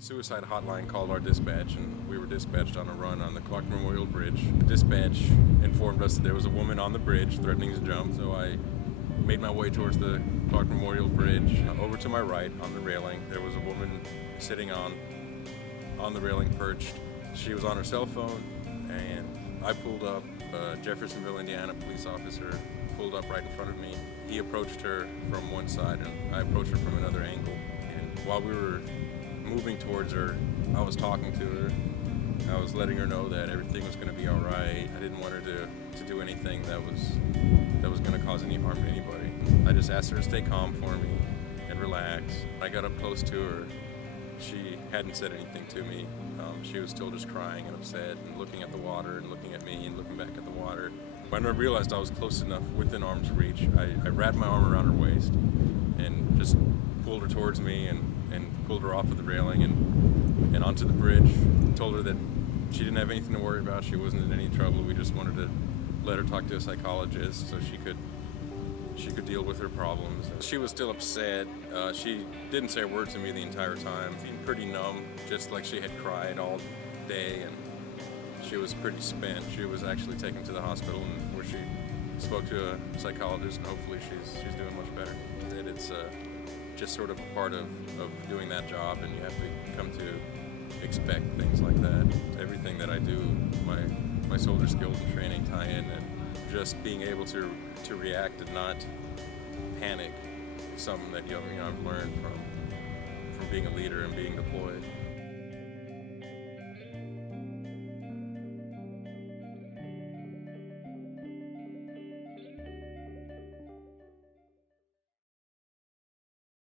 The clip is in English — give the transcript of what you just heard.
The suicide hotline called our dispatch, and we were dispatched on a run on the Clark Memorial Bridge. The dispatch informed us that there was a woman on the bridge threatening to jump, so I made my way towards the Clark Memorial Bridge. Over to my right on the railing, there was a woman sitting on the railing, perched. She was on her cell phone, and I pulled up. Jeffersonville, Indiana police officer pulled up right in front of me. He approached her from one side, and I approached her from another angle. And while we were moving towards her, I was talking to her. I was letting her know that everything was going to be all right. I didn't want her to do anything that was going to cause any harm to anybody. I just asked her to stay calm for me and relax. I got up close to her. She hadn't said anything to me. She was still just crying and upset and looking at the water and looking at me and looking back at the water. When I realized I was close enough within arm's reach, I wrapped my arm around her waist and just pulled her towards me and pulled her off of the railing and onto the bridge. Told her that she didn't have anything to worry about. She wasn't in any trouble. We just wanted to let her talk to a psychologist so she could deal with her problems. She was still upset. She didn't say a word to me the entire time. Being pretty numb, just like she had cried all day, and she was pretty spent. She was actually taken to the hospital, and where she spoke to a psychologist, and hopefully she's doing much better. That it's just sort of a part of doing that job, and you have to come to expect things like that. Everything that I do, my soldier skills and training tie in, and just being able to react and not panic, something that I've learned from being a leader and being deployed.